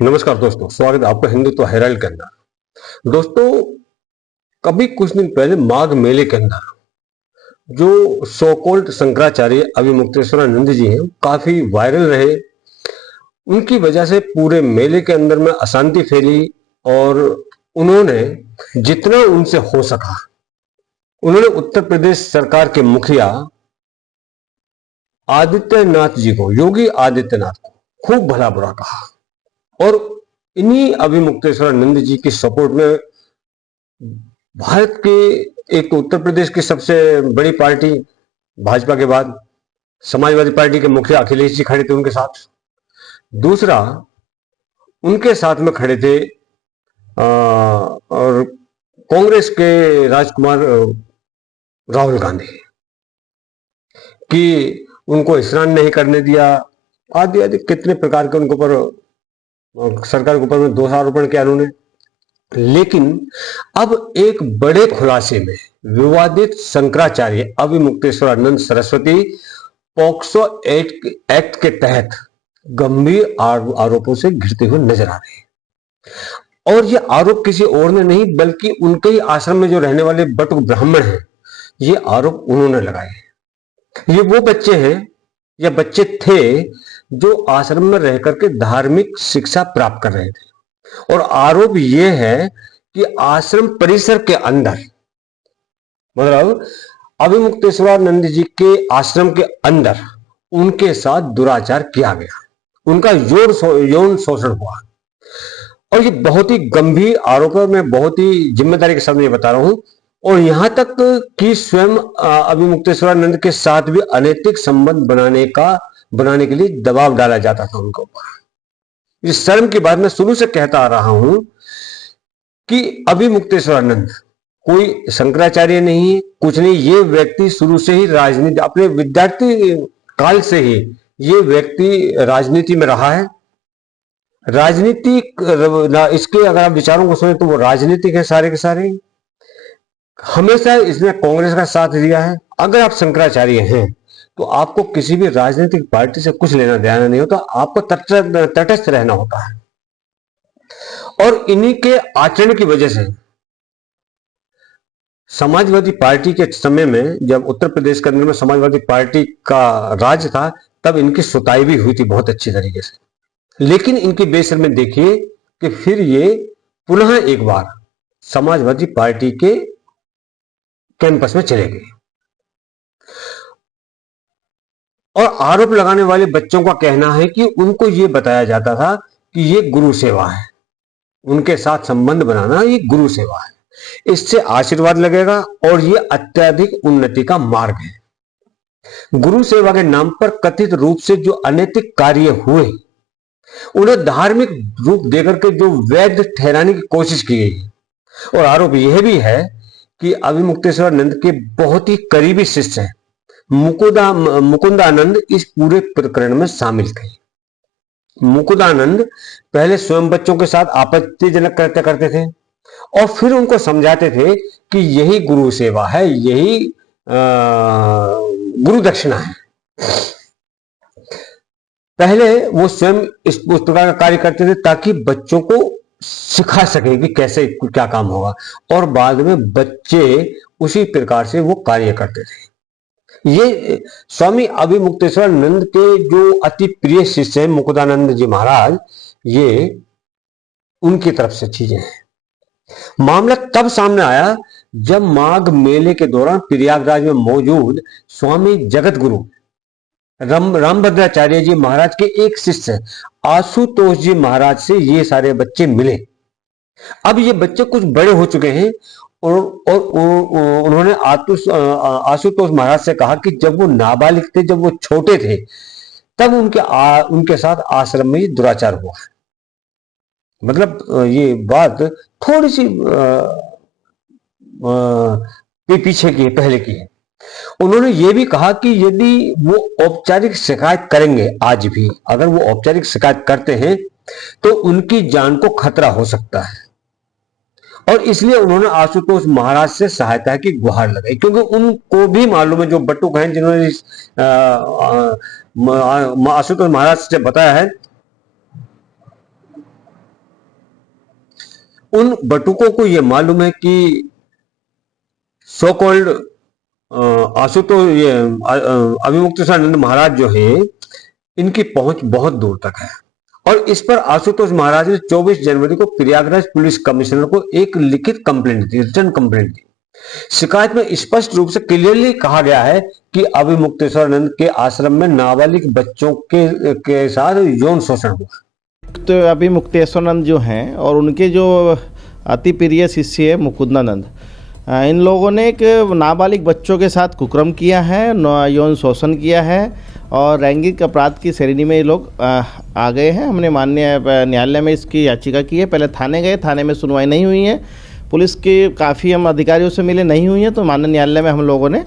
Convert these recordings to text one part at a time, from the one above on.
नमस्कार दोस्तों, स्वागत है आपका हिंदुत्व हेराल्ड के अंदर। दोस्तों, कभी कुछ दिन पहले माघ मेले के अंदर जो सो कॉल्ड शंकराचार्य अभिमुक्तेश्वरानंद जी हैं, काफी वायरल रहे। उनकी वजह से पूरे मेले के अंदर में अशांति फैली और उन्होंने जितना उनसे हो सका, उन्होंने उत्तर प्रदेश सरकार के मुखिया आदित्यनाथ जी को, योगी आदित्यनाथ को खूब भला बुरा कहा। और इन्हीं अभिमुक्तेश्वरानंद जी की सपोर्ट में भारत के एक तो उत्तर प्रदेश की सबसे बड़ी पार्टी भाजपा के बाद समाजवादी पार्टी के मुखिया अखिलेश जी खड़े थे उनके साथ। दूसरा, उनके साथ में खड़े थे और कांग्रेस के राजकुमार राहुल गांधी, कि उनको स्नान नहीं करने दिया, आदि आदि कितने प्रकार के उनके ऊपर सरकार के ऊपर में दोषारोपण किया उन्होंने। लेकिन अब एक बड़े खुलासे में विवादित शंकराचार्य अभिमुक्तेश्वरानंद सरस्वती पॉक्सो एक्ट के तहत गंभीर आरोपों से घिरते हुए नजर आ रहे हैं। और ये आरोप किसी और ने नहीं बल्कि उनके ही आश्रम में जो रहने वाले बटुक ब्राह्मण हैं, ये आरोप उन्होंने लगाए हैं। ये वो बच्चे हैं या बच्चे थे जो आश्रम में रह करके धार्मिक शिक्षा प्राप्त कर रहे थे। और आरोप यह है कि आश्रम परिसर के अंदर, मतलब अभिमुक्तेश्वरानंद जी के आश्रम के अंदर उनके साथ दुराचार किया गया, उनका यौन शोषण हुआ। और ये बहुत ही गंभीर आरोप है, मैं बहुत ही जिम्मेदारी के साथ ये बता रहा हूं। और यहां तक कि स्वयं अभिमुक्तेश्वरानंद के साथ भी अनैतिक संबंध बनाने के लिए दबाव डाला जाता था उनके ऊपर। इस शर्म की बात मैं शुरू से कहता आ रहा हूं कि अभिमुक्तेश्वरानंद कोई शंकराचार्य नहीं है, कुछ नहीं। ये व्यक्ति शुरू से ही राजनीति, अपने विद्यार्थी काल से ही ये व्यक्ति राजनीति में रहा है। राजनीति, इसके अगर आप विचारों को सुने तो वो राजनीतिक है सारे के सारे। हमेशा इसने कांग्रेस का साथ दिया है। अगर आप शंकराचार्य हैं तो आपको किसी भी राजनीतिक पार्टी से कुछ लेना देना नहीं होता, आपको तटस्थ रहना होता है। और इन्हीं के आचरण की वजह से समाजवादी पार्टी के समय में, जब उत्तर प्रदेश के अंदर में समाजवादी पार्टी का राज था, तब इनकी सुताई भी हुई थी बहुत अच्छी तरीके से। लेकिन इनकी बेशर्मी देखिए कि फिर ये पुनः एक बार समाजवादी पार्टी के कैंपस में चले गए। और आरोप लगाने वाले बच्चों का कहना है कि उनको ये बताया जाता था कि ये गुरु सेवा है, उनके साथ संबंध बनाना ये गुरु सेवा है, इससे आशीर्वाद लगेगा और ये अत्यधिक उन्नति का मार्ग है। गुरु सेवा के नाम पर कथित रूप से जो अनैतिक कार्य हुए, उन्हें धार्मिक रूप देकर के जो वैध ठहराने की कोशिश की गई। और आरोप यह भी है कि अभिमुक्तेश्वरानंद के बहुत ही करीबी शिष्य हैं मुकुंदानंद इस पूरे प्रकरण में शामिल थे। मुकुंदानंद पहले स्वयं बच्चों के साथ आपत्तिजनक कृत्य करते थे और फिर उनको समझाते थे कि यही गुरु सेवा है, यही गुरु दक्षिणा है। पहले वो स्वयं उस प्रकार का कार्य करते थे ताकि बच्चों को सिखा सके कि कैसे क्या काम होगा, और बाद में बच्चे उसी प्रकार से वो कार्य करते थे। ये स्वामी अभिमुक्तेश्वरानंद के जो अति प्रिय शिष्य हैं मुकुंदानंद जी महाराज, ये उनकी तरफ से चीजें हैं। मामला तब सामने आया जब माघ मेले के दौरान प्रयागराज में मौजूद स्वामी जगत गुरु रामभद्राचार्य जी महाराज के एक शिष्य आशुतोष जी महाराज से ये सारे बच्चे मिले। अब ये बच्चे कुछ बड़े हो चुके हैं और उन्होंने आशुतोष महाराज से कहा कि जब वो नाबालिग थे, जब वो छोटे थे, तब उनके साथ आश्रम में दुराचार हुआ। मतलब ये बात थोड़ी सी पीछे की है, पहले की है। उन्होंने ये भी कहा कि यदि वो औपचारिक शिकायत करेंगे, आज भी अगर वो औपचारिक शिकायत करते हैं तो उनकी जान को खतरा हो सकता है। और इसलिए उन्होंने आशुतोष महाराज से सहायता की गुहार लगाई, क्योंकि उनको भी मालूम है, जो बटुक हैं जिन्होंने आशुतोष महाराज से बताया है उन बटुकों को यह मालूम है कि सो कॉल्ड आशुतोष ये अभिमुक्तेश्वरानंद महाराज जो है, इनकी पहुंच बहुत दूर तक है। और इस पर आशुतोष महाराज ने 24 जनवरी को प्रयागराज पुलिस कमिश्नर को एक लिखित कंप्लेंट दी, रिटर्न कंप्लेंट दी। शिकायत में स्पष्ट रूप से क्लियरली कहा गया है कि अभिमुक्तेश्वरानंद के आश्रम में नाबालिग बच्चों के साथ यौन शोषण हुआ। तो अभिमुक्तेश्वरानंद जो हैं और उनके जो अति प्रिय शिष्य है मुकुंदानंद, इन लोगों ने एक नाबालिग बच्चों के साथ कुकर्म किया है, यौन शोषण किया है और लैंगिक अपराध की श्रेणी में ये लोग आ गए हैं। हमने माननीय न्यायालय में इसकी याचिका की है। पहले थाने गए, थाने में सुनवाई नहीं हुई है। पुलिस के काफ़ी हम अधिकारियों से मिले, नहीं हुई है, तो माननीय न्यायालय में हम लोगों ने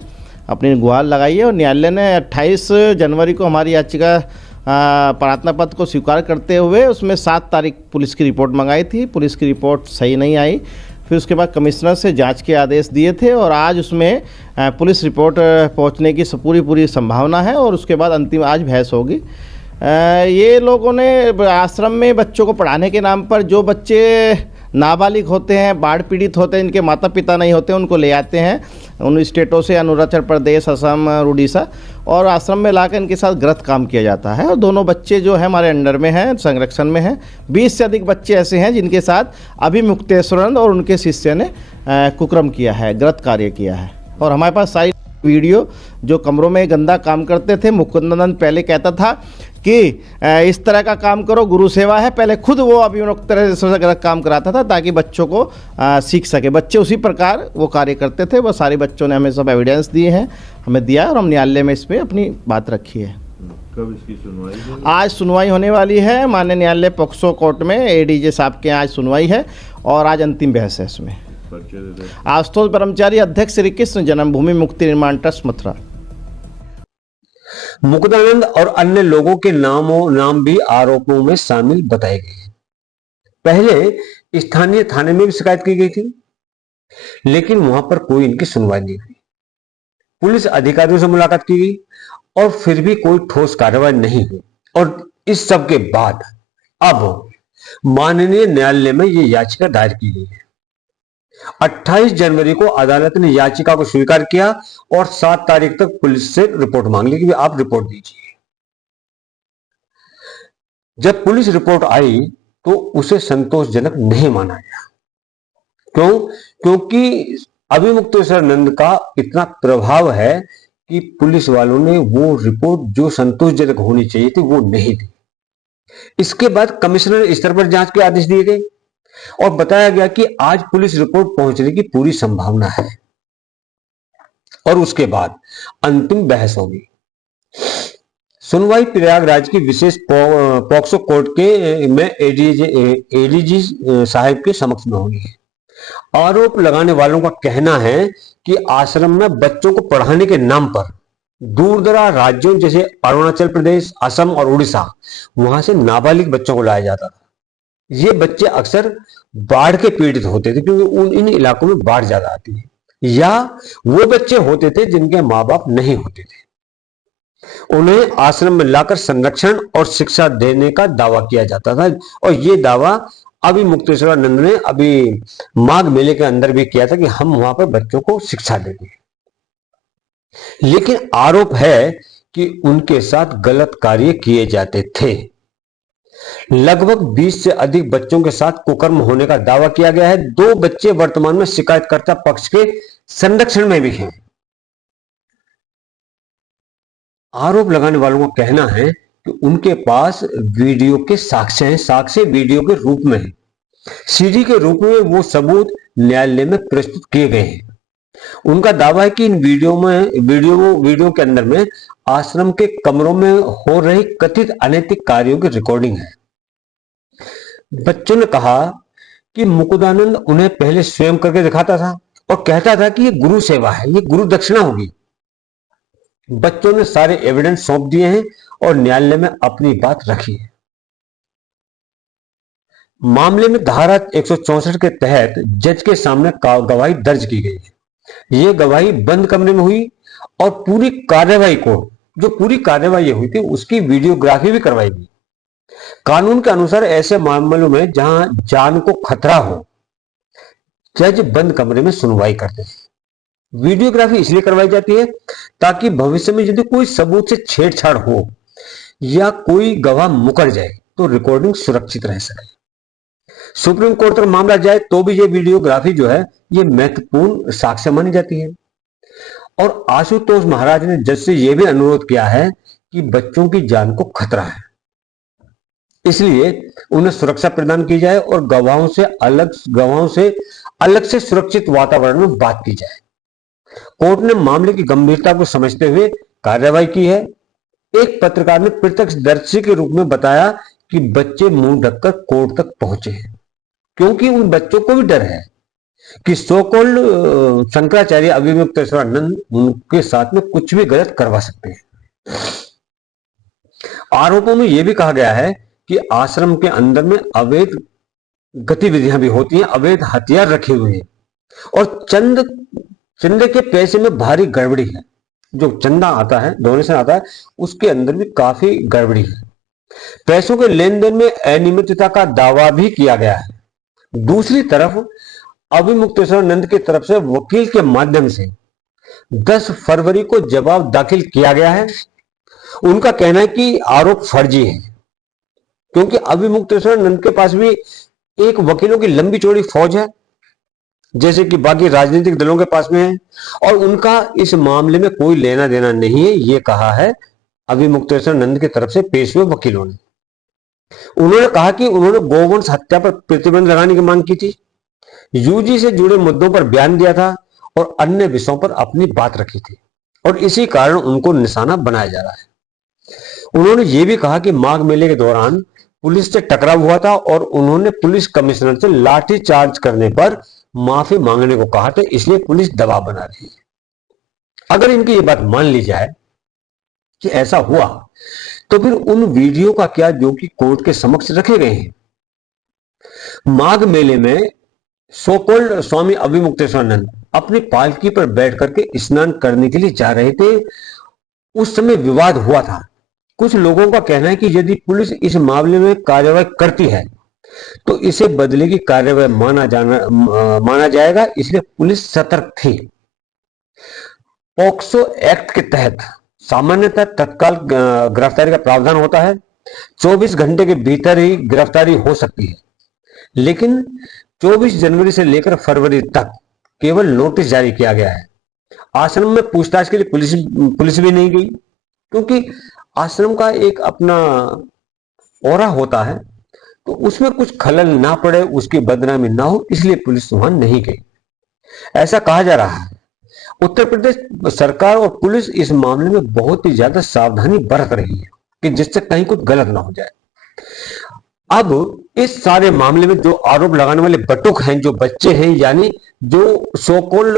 अपनी गुहार लगाई है और न्यायालय ने 28 जनवरी को हमारी याचिका प्रार्थना पत्र को स्वीकार करते हुए उसमें 7 तारीख पुलिस की रिपोर्ट मंगाई थी। पुलिस की रिपोर्ट सही नहीं आई, फिर उसके बाद कमिश्नर से जांच के आदेश दिए थे और आज उसमें पुलिस रिपोर्ट पहुंचने की पूरी संभावना है और उसके बाद अंतिम आज बहस होगी। ये लोगों ने आश्रम में बच्चों को पढ़ाने के नाम पर जो बच्चे नाबालिग होते हैं, बाढ़ पीड़ित होते हैं, इनके माता पिता नहीं होते, उनको ले आते हैं उन स्टेटों से, अरुणाचल प्रदेश, असम और उड़ीसा, और आश्रम में लाकर इनके साथ गलत काम किया जाता है। और दोनों बच्चे जो है हमारे अंडर में हैं, संरक्षण में हैं। 20 से अधिक बच्चे ऐसे हैं जिनके साथ अभिमुक्तेश्वरानंद और उनके शिष्य ने कुकर्म किया है, गलत कार्य किया है। और हमारे पास सारी वीडियो जो कमरों में गंदा काम करते थे, मुकुंदानंद पहले कहता था कि इस तरह का काम करो, गुरु सेवा है, पहले खुद वो अभिमुक्तेश्वर गलत काम कराता था ताकि बच्चों को सीख सके। बच्चे उसी प्रकार वो कार्य करते थे। वो सारे बच्चों ने हमें सब एविडेंस दिए हैं, हमें दिया और हम न्यायालय में इस पर अपनी बात रखी है। कब इसकी सुनवाई है? आज सुनवाई होने वाली है माननीय न्यायालय पॉक्सो कोर्ट में। एडीजे साहब के आज सुनवाई है और आज अंतिम बहस है इसमें। आशुतोष ब्रह्मचारी, अध्यक्ष श्री कृष्ण जन्मभूमि मुक्ति निर्माण ट्रस्ट, मथुरा। मुकुंदानंद और अन्य लोगों के नाम भी आरोपों में शामिल बताए गए हैं। पहले स्थानीय थाने में भी शिकायत की गई थी, लेकिन वहां पर कोई इनकी सुनवाई नहीं हुई। पुलिस अधिकारियों से मुलाकात की गई और फिर भी कोई ठोस कार्रवाई नहीं हुई। और इस सब के बाद अब माननीय न्यायालय में यह याचिका दायर की गई है। 28 जनवरी को अदालत ने याचिका को स्वीकार किया और 7 तारीख तक पुलिस से रिपोर्ट मांग ली कि आप रिपोर्ट दीजिए। जब पुलिस रिपोर्ट आई तो उसे संतोषजनक नहीं माना गया। क्यों? क्योंकि अभिमुक्तेश्वरानंद का इतना प्रभाव है कि पुलिस वालों ने वो रिपोर्ट जो संतोषजनक होनी चाहिए थी वो नहीं दी। इसके बाद कमिश्नर स्तर पर जांच के आदेश दिए गए और बताया गया कि आज पुलिस रिपोर्ट पहुंचने की पूरी संभावना है और उसके बाद अंतिम बहस होगी। सुनवाई प्रयागराज की विशेष पॉक्सो कोर्ट के में एडीजी साहब के समक्ष में होगी। आरोप लगाने वालों का कहना है कि आश्रम में बच्चों को पढ़ाने के नाम पर दूर दराज राज्यों जैसे अरुणाचल प्रदेश, असम और उड़ीसा, वहां से नाबालिग बच्चों को लाया जाता था। ये बच्चे अक्सर बाढ़ के पीड़ित होते थे क्योंकि इन इलाकों में बाढ़ ज्यादा आती है, या वो बच्चे होते थे जिनके माँ बाप नहीं होते थे। उन्हें आश्रम में लाकर संरक्षण और शिक्षा देने का दावा किया जाता था और ये दावा अभिमुक्तेश्वरानंद ने अभी माघ मेले के अंदर भी किया था कि हम वहां पर बच्चों को शिक्षा देंगे। लेकिन आरोप है कि उनके साथ गलत कार्य किए जाते थे। लगभग 20 से अधिक बच्चों के साथ कुकर्म होने का दावा किया गया है। 2 बच्चे वर्तमान में शिकायतकर्ता पक्ष के संरक्षण में भी हैं। आरोप लगाने वालों का कहना है कि उनके पास वीडियो के साक्ष्य हैं, साक्ष्य वीडियो के रूप में है, सीडी के रूप में वो सबूत न्यायालय में प्रस्तुत किए गए हैं। उनका दावा है कि इन वीडियो के अंदर में आश्रम के कमरों में हो रही कथित अनैतिक कार्यों की रिकॉर्डिंग है। बच्चों ने कहा कि मुकुंदानंद उन्हें पहले स्वयं करके दिखाता था और कहता था कि ये गुरु सेवा है, ये गुरु दक्षिणा होगी। बच्चों ने सारे एविडेंस सौंप दिए हैं और न्यायालय में अपनी बात रखी है। मामले में धारा 164 के तहत जज के सामने गवाही दर्ज की गई है। यह गवाही बंद कमरे में हुई और पूरी कार्यवाही हुई थी उसकी वीडियोग्राफी भी करवाई गई। कानून के अनुसार ऐसे मामलों में जहां जान को खतरा हो जज बंद कमरे में सुनवाई करते हैं। वीडियोग्राफी इसलिए करवाई जाती है ताकि भविष्य में यदि कोई सबूत से छेड़छाड़ हो या कोई गवाह मुकर जाए तो रिकॉर्डिंग सुरक्षित रह सके। सुप्रीम कोर्ट तक मामला जाए तो भी ये वीडियोग्राफी जो है ये महत्वपूर्ण साक्ष्य मानी जाती है। और आशुतोष महाराज ने जज से यह भी अनुरोध किया है कि बच्चों की जान को खतरा है, इसलिए उन्हें सुरक्षा प्रदान की जाए और गवाहों से अलग से सुरक्षित वातावरण में बात की जाए। कोर्ट ने मामले की गंभीरता को समझते हुए कार्रवाई की है। एक पत्रकार ने प्रत्यक्षदर्शी के रूप में बताया कि बच्चे मुंह ढककर कोर्ट तक पहुंचे हैं क्योंकि उन बच्चों को भी डर है कि सो कॉल्ड शंकराचार्य अभिमुक्तेश्वरानंद उनके साथ में कुछ भी गलत करवा सकते हैं। आरोपों में यह भी कहा गया है कि आश्रम के अंदर में अवैध गतिविधियां भी होती हैं, अवैध हथियार रखे हुए हैं और चंदे के पैसे में भारी गड़बड़ी है। जो चंदा आता है, डोनेशन आता है, उसके अंदर भी काफी गड़बड़ी है। पैसों के लेन देन में अनियमितता का दावा भी किया गया है। दूसरी तरफ अभिमुक्तेश्वरानंद की तरफ से वकील के माध्यम से 10 फरवरी को जवाब दाखिल किया गया है। उनका कहना है कि आरोप फर्जी है क्योंकि अभिमुक्तेश्वरानंद के पास भी एक वकीलों की लंबी चौड़ी फौज है जैसे कि बाकी राजनीतिक दलों के पास में है और उनका इस मामले में कोई लेना देना नहीं है, ये कहा है अभिमुक्तेश्वरानंद की तरफ से पेश हुए वकीलों ने। उन्होंने कहा कि उन्होंने गोवंश हत्या पर प्रतिबंध लगाने की मांग की थी, यूजी से जुड़े मुद्दों पर बयान दिया था और अन्य विषयों पर अपनी बात रखी थी और इसी कारण उनको निशाना बनाया जा रहा है। उन्होंने ये भी कहा कि माघ मेले के दौरान पुलिस से टकराव हुआ था और उन्होंने पुलिस कमिश्नर से लाठी चार्ज करने पर माफी मांगने को कहा था, इसलिए पुलिस दबाव बना रही है। अगर इनकी ये बात मान ली जाए कि ऐसा हुआ तो फिर उन वीडियो का क्या जो कि कोर्ट के समक्ष रखे गए हैं। माघ मेले में सो कॉल्ड स्वामी अभिमुक्तेश्वरानंद अपनी पालकी पर बैठ करके स्नान करने के लिए जा रहे थे। उस समय विवाद हुआ था। कुछ लोगों का कहना है कि यदि पुलिस इस मामले में कार्रवाई करती है तो इसे बदले की कार्रवाई माना जाएगा, इसलिए पुलिस सतर्क थी। पॉक्सो एक्ट के तहत सामान्यतः तत्काल गिरफ्तारी का प्रावधान होता है। 24 घंटे के भीतर ही गिरफ्तारी हो सकती है, लेकिन 24 जनवरी से लेकर फरवरी तक केवल नोटिस जारी किया गया है। आश्रम में पूछताछ के लिए पुलिस भी नहीं गई क्योंकि आश्रम का एक अपना औरा होता है, तो उसमें कुछ खलल ना पड़े, उसकी बदनामी ना हो, इसलिए पुलिस वहां नहीं गई, ऐसा कहा जा रहा है। उत्तर प्रदेश सरकार और पुलिस इस मामले में बहुत ही ज्यादा सावधानी बरत रही है कि जिससे कहीं कुछ गलत ना हो जाए। अब इस सारे मामले में जो आरोप लगाने वाले बटुक हैं, जो बच्चे हैं, यानी जो सो कॉल्ड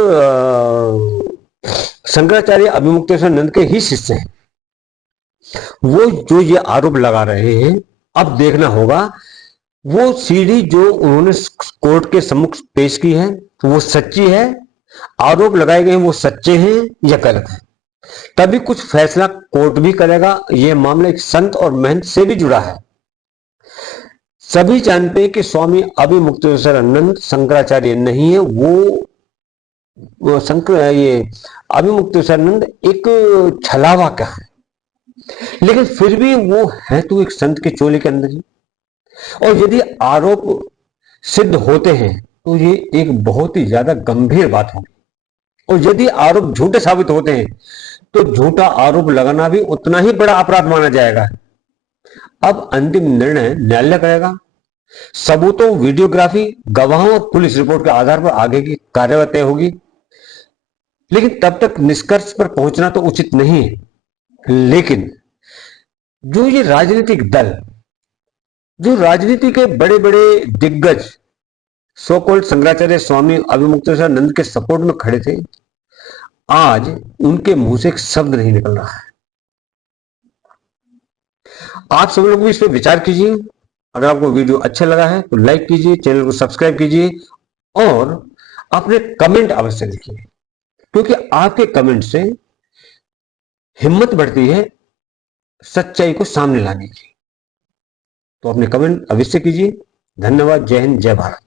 शंकराचार्य अभिमुक्तेश्वरानंद के ही शिष्य हैं, वो जो ये आरोप लगा रहे हैं, अब देखना होगा वो सीढ़ी जो उन्होंने कोर्ट के सम्मुख पेश की है वो सच्ची है, आरोप लगाए गए वो सच्चे हैं या गलत है, तभी कुछ फैसला कोर्ट भी करेगा। यह मामला एक संत और महंत से भी जुड़ा है। सभी जानते हैं कि स्वामी अभिमुक्तेश्वरानंद शंकराचार्य नहीं है, ये अभिमुक्तेश्वरानंद एक छलावा का है, लेकिन फिर भी वो है तो एक संत के चोले के अंदर ही। और यदि आरोप सिद्ध होते हैं तो ये एक बहुत ही ज्यादा गंभीर बात होगी, और यदि आरोप झूठे साबित होते हैं तो झूठा आरोप लगाना भी उतना ही बड़ा अपराध माना जाएगा। अब अंतिम निर्णय न्यायालय करेगा। सबूतों, वीडियोग्राफी, गवाहों और पुलिस रिपोर्ट के आधार पर आगे की कार्रवाई तय होगी, लेकिन तब तक निष्कर्ष पर पहुंचना तो उचित नहीं है। लेकिन जो ये राजनीतिक दल, जो राजनीति के बड़े बड़े दिग्गज सो कॉल्ड शंकराचार्य स्वामी अभिमुक्तेश्वरानंद के सपोर्ट में खड़े थे, आज उनके मुंह से एक शब्द नहीं निकल रहा है। आप सब लोग भी इस पर विचार कीजिए। अगर आपको वीडियो अच्छा लगा है तो लाइक कीजिए, चैनल को सब्सक्राइब कीजिए और अपने कमेंट अवश्य लिखिए, क्योंकि आपके कमेंट से हिम्मत बढ़ती है सच्चाई को सामने लाने की। तो अपने कमेंट अवश्य कीजिए। धन्यवाद। जय हिंद, जय भारत।